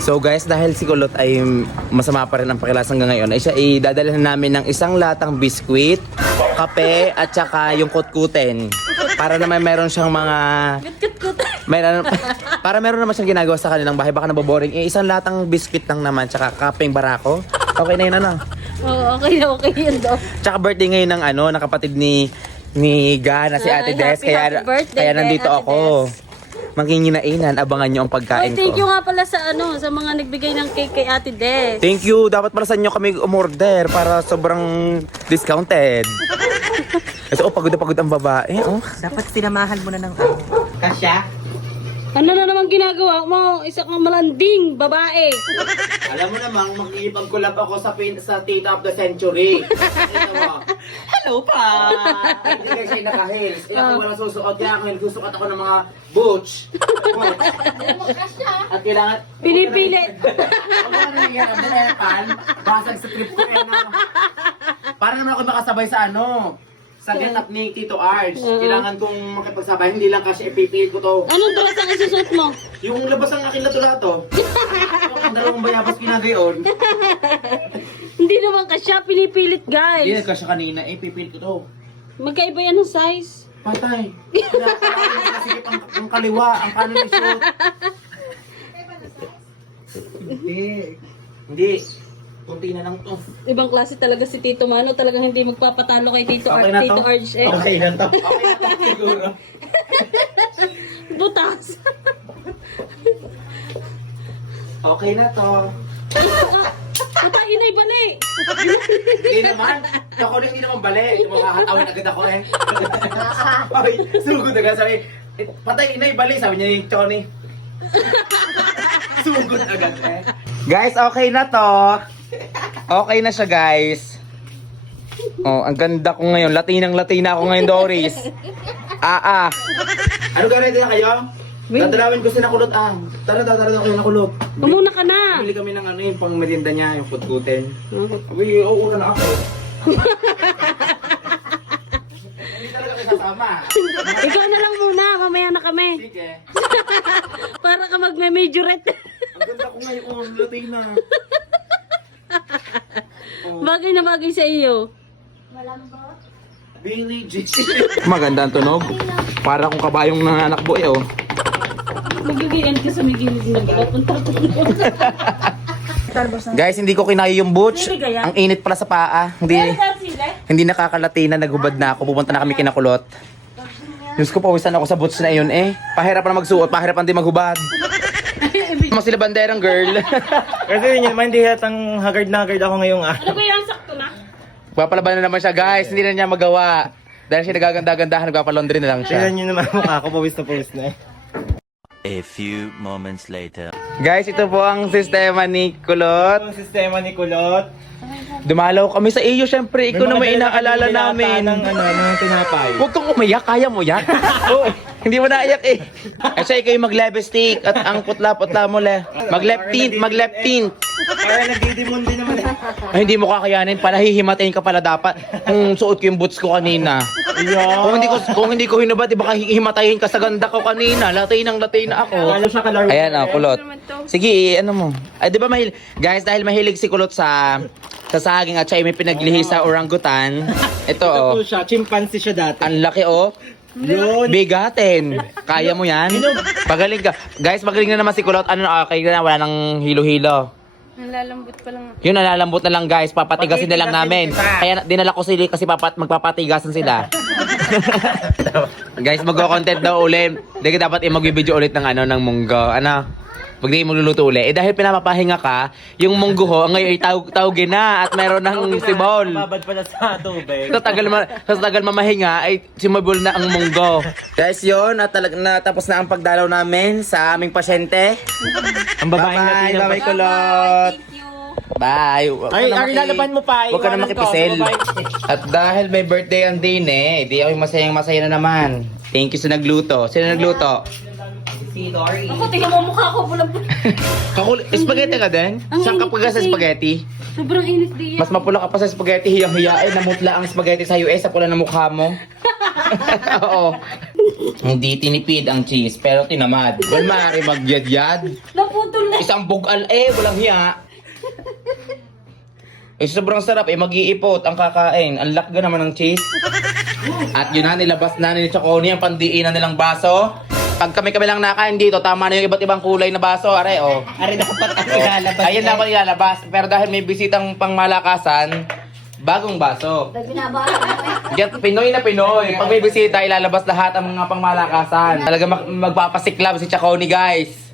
So guys, dahil si Kulot ay masama pa rin ang pakilas hanggang ngayon, ay siya idadalhin namin ng isang latang biskwit, kape, at saka yung kutkuten. Para naman meron siyang mga... para meron naman siyang ginagawa sa kanilang bahay, baka naboboring. Isang latang biskwit lang naman, tsaka kapeng barako. Okay na yun, ano? Oo, okay yun daw. Tsaka birthday ngayon ng ng kapatid ni Gana, si Ate Des. Happy birthday Kaya nandito Ate ako. Manghinginainan, abangan nyo ang pagkain Thank you ko. nga pala sa sa mga nagbigay ng cake kay Ate Des. Thank you. Dapat para sa inyo kami umorder para sobrang discounted. Kasi pagod na pagod ang babae. Dapat sinamahan mo na ng Kasya? Ano na naman ginagawa mo? Isa kang malanding babae. Alam mo namang mag-iipag-collab ako sa Tita of the Century. Hello pa! Hindi kasi naka-heels. Kaya ako walang susuot. Kaya ako nagsusuot ako ng mga boots. At kailangan... Pinipilit. Ano nangyayari? Ang dalapan. Basag sa trip ko yan. Para naman ako makasabay sa sa ganap ni Tito Arch. Kailangan kong makipagsabay. Hindi lang kasi ipipilit ko to. Anong dress ang isusuot mo? Yung labas ang aking lato-lato. Yung dalawang bayabas kinagayon. Hindi naman kasya, pinipilit Hindi guys. kasi kanina, pipilit ko to. Magkaiba yan ng size. Patay. Kailangan nakasikip ang kaliwa, ang kanan isuot. Hindi. Kunti na lang to. Ibang klase talaga si Tito Mano. Talagang hindi magpapatalo kay Tito Okay na to? Tito Arch. Okay na to. Okay na to siguro. Butas. Okay na to. Patayin na iba na eh. Hindi naman. Ako na hindi naman bali. Yung mga hatawin agad ako eh. Ay, sugod agad. Sabi, patay na ibali. Sabi niya yung Choni. Sugod agad eh. Guys, okay na to. Okay na siya, guys. Oh, ang ganda ko ngayon. Latinang-latina ako ngayon, Doris. Ano gano'n na kayo? Dadalawin ko si Nakulot. Tara kayo Nakulot. Umuna ka na. Bili kami ng yung pang merienda niya, yung kutkuten. Uy, una na ako. Hindi talaga kayo sasama. Ikaw na lang muna. Mamaya na kami. Sige. Para ka magme-majorette. Ang ganda ko ngayon, Latina. Bagay na bagay sa iyo. Billy G. Maganda ang tunog. Para kung kabayong nanganakbo eh, oh. Magagayan ka sa may gilid na punta. Guys, hindi ko kinaya yung boots. Ang init pala sa paa. Hindi nakakalatina, naghubad na ako. Pupunta na kami kinakulot. Diyos ko, pawisan ako sa boots na yun eh. Pahirapan na magsuot, pahirapan din maghubad. Mas sila banderang girl. Kasi yun naman, hindi hatang haggard na haggard ako ngayong Ano ba yan? Sakto na? Papalaban na naman siya, guys. Hindi na niya magawa. Dahil siya nagaganda-gandahan, nagpapalaundry na lang siya. Tignan nyo naman mukha ko, pawis na. A few moments later. Guys, ito po ang sistema ni Kulot. Ang sistema ni Kulot. Dumalaw kami sa iyo, syempre. Ikaw na may inaalala namin. ng tinapay. Huwag kang umiyak, kaya mo yan. Oo, hindi mo naiyak eh. Ay siya, ikaw yung mag-left stick at ang putla-putla mo le. Mag-left tint. Para nagdidimon din naman. Ay, hindi mo kakayanin, panahihimatin ka pala dapat. Suot ko yung boots ko kanina. Kung hindi ko hinubad, baka hihimatayin ka sa ganda ko kanina. Latinang ako. Kala siya kalaro. Ayan Kulot. Sige, ano mo. Ay, di ba guys, dahil mahilig si Kulot sa saging at siya ay may pinaglihi sa orangutan. Ito Ito po siya, chimpanzee siya dati. Ang laki Yun. Bigatin. Kaya mo yan? Pagaling ka. Guys, magaling na naman si Kulot. Okay na, wala nang hilo-hilo. Nalalambot pa lang. Yun, nalalambot na lang guys. Papatigasin na lang namin. Kaya dinala ko sila kasi magpapatigasan sila. Guys, mag-content daw ulit. Hindi ka dapat mag-video ulit ng munggo. Pag di magluluto uli. Dahil pinapapahinga ka, yung munggo ho, ngayon ay tawagin na at meron ng sibol. Babad pala sa tubig. Sa tagal mamahinga ay sumibol na ang munggo. Guys, yun, natapos na ang pagdalaw namin sa aming pasyente. Ang babaeng natin. Bye, Kulot. Thank you. Bye. Ay, lalaban mo pa. Huwag ka na Iwanan ko, makipisel. babae. At dahil may birthday ang Dine, di ako masaya na naman. Thank you sa nagluto. Sino nagluto? Si Dory. Ako, tingnan mo mukha ko. Spaghetti ka din? Ang Saan ka init pagka sa kasi. spaghetti? Sobrang init din yan. Mas mapula ka pa sa spaghetti, hiyang-hiyain. Namutla ang spaghetti sa US sa pula ng mukha mo. Oo. Hindi tinipid ang cheese, pero tinamad. Well, maaari magyad-yad. Naputol na. Isang bugal walang hiya. Sobrang sarap mag-iipot ang kakain. Ang lakga naman ng cheese. At yun na, nilabas na ni Chaconi ang pandiinan nilang baso. Pag kami lang nakain dito, tama na yung iba't ibang kulay na baso. Are, oh. Ari dapat ang ilalabas. Ayun na ako ilalabas. Pero dahil may bisitang pangmalakasan, bagong baso. Diyan, Pinoy na Pinoy. Pag may bisita, ilalabas lahat ang mga pangmalakasan. Talaga magpapasiklab si Chaconi, guys.